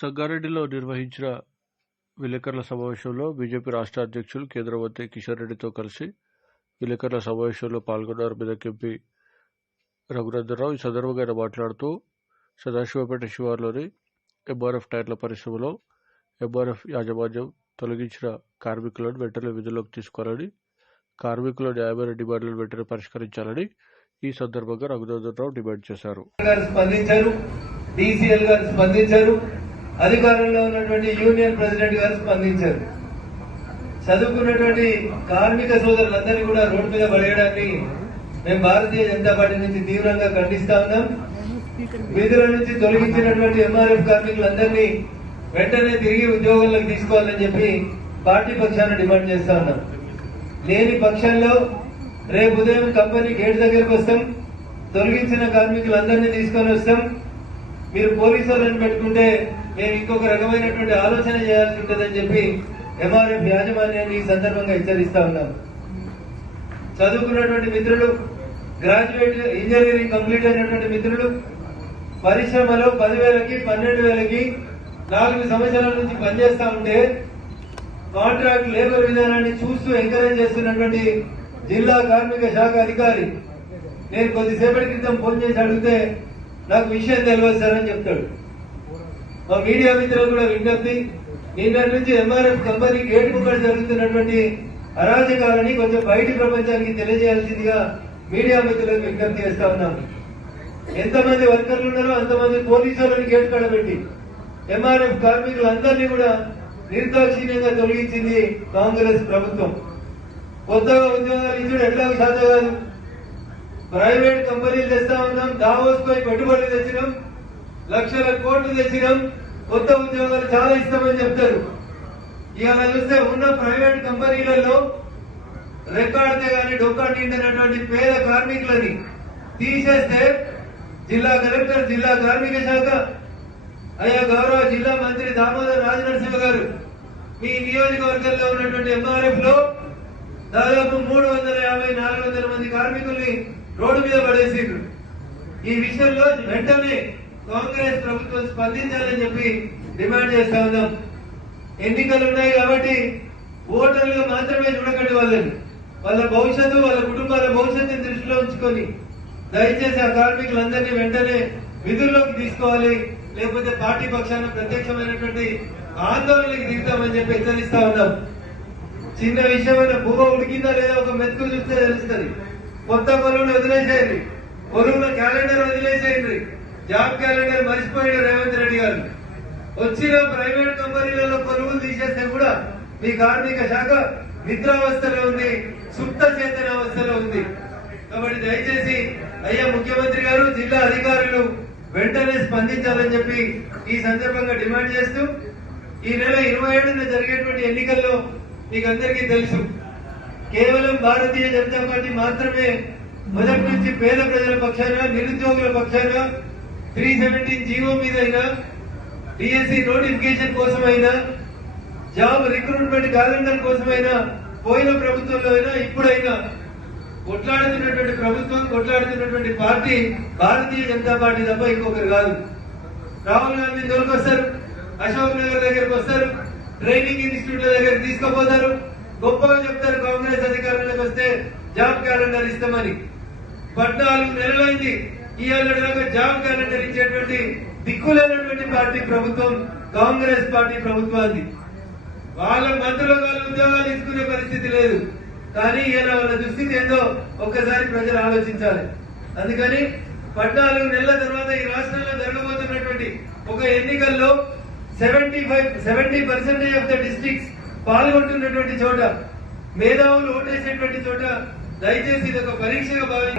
సంగారెడ్డిలో నిర్వహించిన విలేకరుల సమావేశంలో బీజేపీ రాష్ట్ర అధ్యక్షులు కేంద్ర మంత్రి కిషన్ రెడ్డితో కలిసి విలేకరుల సమావేశంలో పాల్గొన్నారు మెదక్ ఎంపీ రఘునందనరావు. ఈ సందర్భంగా ఆయన మాట్లాడుతూ సదాశివపేట శివార్లోని ఎంఆర్ఎఫ్ టైర్ల పరిశ్రమలో ఎంఆర్ఎఫ్ యాజమాన్యం తొలగించిన కార్మికులను వెంటనే విధుల్లోకి తీసుకోవాలని, కార్మికుల న్యాయమైన డిమాండ్లను వెంటనే పరిష్కరించాలని ఈ సందర్భంగా రఘునందనరావు డిమాండ్ చేశారు. అధికారంలో ఉన్నటువంటి యూనియన్ ప్రెసిడెంట్ గారు స్పందించారు. చదువుకున్నటువంటి కార్మిక సోదరులందరినీ కూడా రోడ్డు మీద పడేయడాన్ని మేము భారతీయ జనతా పార్టీ నుంచి తీవ్రంగా ఖండిస్తా ఉన్నాం. విధుల నుంచి తొలగించినటువంటి ఎంఆర్ఎఫ్ కార్మికులందరినీ వెంటనే తిరిగి ఉద్యోగాలకు తీసుకోవాలని చెప్పి పార్టీ పక్షాన డిమాండ్ చేస్తా ఉన్నాం. లేని పక్షంలో రేపు ఉదయం కంపెనీ గేట్ దగ్గరకు వస్తాం, తొలగించిన కార్మికులందరినీ తీసుకొని వస్తాం. మీరు పోలీసు వాళ్ళని పెట్టుకుంటే మేము ఇంకొక రకమైనటువంటి ఆలోచన చేయాల్సి ఉంటుందని చెప్పి ఎంఆర్ఎఫ్ యాజమాన్యాన్ని ఈ సందర్భంగా హెచ్చరిస్తా ఉన్నాం. చదువుకున్నటువంటి మిత్రులు, గ్రాడ్యుయేట్ ఇంజనీరింగ్ కంప్లీట్ అయినటువంటి మిత్రులు పరిశ్రమలో 10,000కి 12,000కి 4 సంవత్సరాల నుంచి పనిచేస్తా ఉంటే కాంట్రాక్ట్ లేబర్ విధానాన్ని చూస్తూ ఎంకరేజ్ చేస్తున్నటువంటి జిల్లా కార్మిక శాఖ అధికారి నేను కొద్దిసేపటి క్రితం ఫోన్ చేసి అడిగితే నాకు విషయం తెలియదు సార్ అని చెప్తాడు. మా మీడియా మిత్రులు కూడా విజ్ఞప్తి, నిన్నటి నుంచి ఎంఆర్ఎఫ్ కంపెనీ గేట్ ముక్కడ జరుగుతున్నటువంటి అరాజకాలని కొంచెం బయటి ప్రపంచానికి తెలియజేయాల్సిందిగా మీడియా మిత్రులకు విజ్ఞప్తి చేస్తా ఉన్నాం. ఎంతమంది వర్కర్లు ఉన్నారో అంతమంది పోలీసులను గేట్ కడబెట్టి ఎంఆర్ఎఫ్ కార్మికులందరినీ కూడా నిర్దాక్షిణ్యంగా తొలగించింది కాంగ్రెస్ ప్రభుత్వం. కొత్తగా ఉద్యోగాలు ఇచ్చుడు ఎట్లాగో సాధ్యం కాదు. ప్రైవేట్ కంపెనీలు తెస్తా ఉన్నాం, దావోస్ పై పెట్టుబడులు తెచ్చినాం, లక్షల కోట్లు తెచ్చినాం, కొత్త ఉద్యోగాలు చాలా ఇస్తామని చెప్తారు. ఇవాళ చూస్తే ఉన్న ప్రైవేట్ కంపెనీలలో రెక్కాడితే గాని డొక్కాడినటువంటి పేద కార్మికులని తీసేస్తే జిల్లా కలెక్టర్, జిల్లా కార్మిక శాఖ, అయ్యా గౌరవ జిల్లా మంత్రి దామోదర్ రాజనరసింహ గారు మీ నియోజకవర్గంలో ఉన్నటువంటి ఎంఆర్ఎఫ్ లో దాదాపు 350-400 మంది కార్మికుల్ని రోడ్డు మీద పడేసిండ్రు. ఈ విషయంలో వెంటనే కాంగ్రెస్ ప్రభుత్వం స్పందించాలని చెప్పి డిమాండ్ చేస్తా ఉన్నాం. ఎన్నికలు ఉన్నాయి కాబట్టి ఓటర్లుగా మాత్రమే చూడకండి వాళ్ళని, వాళ్ళ భవిష్యత్తు, వాళ్ళ కుటుంబాల భవిష్యత్తుని దృష్టిలో ఉంచుకొని దయచేసి ఆ కార్మికులందరినీ వెంటనే విధుల్లోకి తీసుకోవాలి, లేకపోతే పార్టీ పక్షాన ప్రత్యక్షమైనటువంటి ఆందోళనకి దిగుతామని చెప్పి హెచ్చరిస్తా ఉన్నాం. చిన్న విషయమైన భూమ ఉడికిందా లేదా ఒక మెతుకు చూస్తే తెలుస్తుంది. కొత్త కొలువులు వదిలేసేయండి, కొలువుల క్యాలెండర్ వదిలేసేయండి, జాబ్ క్యాలెండర్ మర్చిపోయాడు రేవంత్ రెడ్డి గారు. వచ్చిన ప్రైవేట్ కంపెనీలలో కొలువులు తీసేస్తే కూడా మీ కార్మిక శాఖ నిద్రావస్థలో ఉంది, సుప్త చేతనావస్థలో ఉంది. కాబట్టి దయచేసి అయ్యా ముఖ్యమంత్రి గారు, జిల్లా అధికారులు వెంటనే స్పందించాలని చెప్పి ఈ సందర్భంగా డిమాండ్ చేస్తూ, ఈ నెల 27న జరిగేటువంటి ఎన్నికల్లో మీకు అందరికీ తెలుసు, కేవలం భారతీయ జనతా పార్టీ మాత్రమే మొదటి నుంచి పేద ప్రజల పక్షాన, నిరుద్యోగుల పక్షాన 317 జీవో మీద అయినా, డిఎస్సి నోటిఫికేషన్ కోసమైనా, జాబ్ రిక్రూట్మెంట్ క్యాలెండర్ కోసమైనా, పోయిన ప్రభుత్వంలో అయినా ఇప్పుడైనా కొట్లాడుతున్నటువంటి ప్రభుత్వం, కొట్లాడుతున్నటువంటి పార్టీ భారతీయ జనతా పార్టీ తప్ప ఇంకొకరు కాదు. రాహుల్ గాంధీ దొరికొస్తారు, అశోక్ నగర్ దగ్గరకు వస్తారు, ట్రైనింగ్ ఇన్స్టిట్యూట్ల దగ్గర తీసుకుపోతారు, గొప్పగా చెప్తారు కాంగ్రెస్ అధికారంలోకి వస్తే జాబ్ క్యాలెండర్ ఇస్తామని. 14 నెలలైంది ఇవాళ దాకా జాబ్ క్యాలెండర్ ఇచ్చేటువంటి దిక్కులేనటువంటి పార్టీ ప్రభుత్వం కాంగ్రెస్ పార్టీ ప్రభుత్వాన్ని. వాళ్ళ మంత్రుల వాళ్ళ ఉద్యోగాలు తీసుకునే పరిస్థితి లేదు. కానీ ఇలా వాళ్ళ దుస్థితి ఏందో ఒక్కసారి ప్రజలు ఆలోచించాలి. అందుకని 14 నెలల తర్వాత ఈ రాష్ట్రంలో జరగబోతున్నటువంటి ఒక ఎన్నికల్లో 70% ఆఫ్ ద డిస్ట్రిక్ట్స్ పాల్గొంటున్నటువంటి చోట, మేధావులు ఓటేసేటువంటి చోట దయచేసి ఇది ఒక పరీక్షగా భావించాలి.